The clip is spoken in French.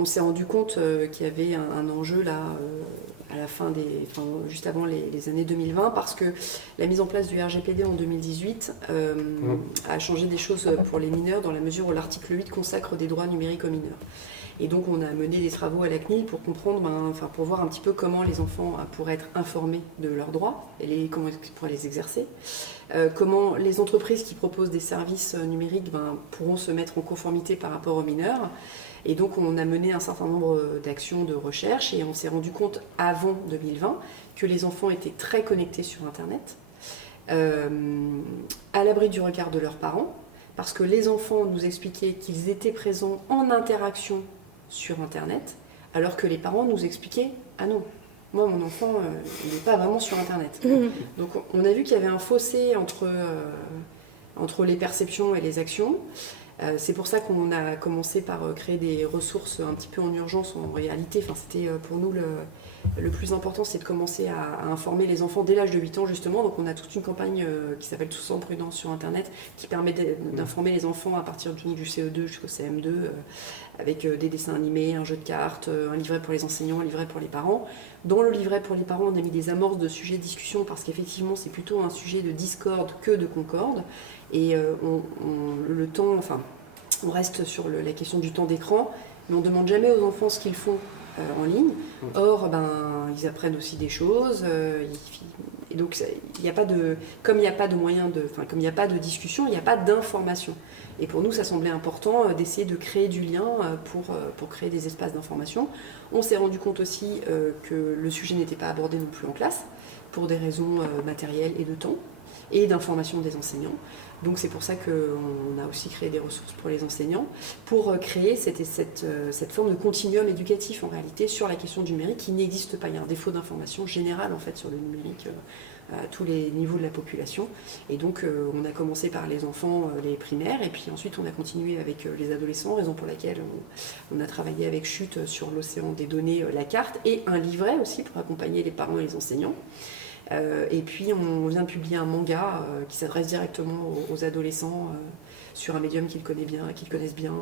on s'est rendu compte qu'il y avait un enjeu là à la fin juste avant les années 2020, parce que la mise en place du RGPD en 2018 a changé des choses pour les mineurs, dans la mesure où l'article 8 consacre des droits numériques aux mineurs. Et donc on a mené des travaux à la CNIL pour comprendre, pour voir un petit peu comment les enfants pourraient être informés de leurs droits et comment ils pourraient les exercer. Comment les entreprises qui proposent des services numériques pourront se mettre en conformité par rapport aux mineurs. Et donc on a mené un certain nombre d'actions de recherche et on s'est rendu compte avant 2020 que les enfants étaient très connectés sur Internet, à l'abri du regard de leurs parents, parce que les enfants nous expliquaient qu'ils étaient présents en interaction sur Internet, alors que les parents nous expliquaient « Ah non, moi mon enfant il n'est pas vraiment sur Internet ». Donc on a vu qu'il y avait un fossé entre les perceptions et les actions. C'est pour ça qu'on a commencé par créer des ressources un petit peu en urgence en réalité. C'était pour nous le plus important, c'est de commencer à informer les enfants dès l'âge de 8 ans justement. Donc on a toute une campagne qui s'appelle Tous en prudence sur Internet, qui permet d'informer les enfants à partir du CE2 jusqu'au CM2, avec des dessins animés, un jeu de cartes, un livret pour les enseignants, un livret pour les parents. Dans le livret pour les parents, on a mis des amorces de sujets de discussion, parce qu'effectivement c'est plutôt un sujet de discorde que de concorde. Et on reste sur la question du temps d'écran, mais on ne demande jamais aux enfants ce qu'ils font en ligne. Or, ils apprennent aussi des choses. Et donc, comme il n'y a pas de moyen comme il n'y a pas de discussion, il n'y a pas d'information. Et pour nous, ça semblait important d'essayer de créer du lien pour créer des espaces d'information. On s'est rendu compte aussi que le sujet n'était pas abordé non plus en classe, pour des raisons matérielles et de temps, et d'information des enseignants. Donc c'est pour ça qu'on a aussi créé des ressources pour les enseignants, pour créer cette forme de continuum éducatif en réalité sur la question du numérique qui n'existe pas. Il y a un défaut d'information générale en fait sur le numérique à tous les niveaux de la population. Et donc on a commencé par les enfants, les primaires, et puis ensuite on a continué avec les adolescents, raison pour laquelle on a travaillé avec Chute sur l'océan des données, la carte, et un livret aussi pour accompagner les parents et les enseignants. Et puis on vient de publier un manga qui s'adresse directement aux adolescents sur un médium qu'ils connaissent bien,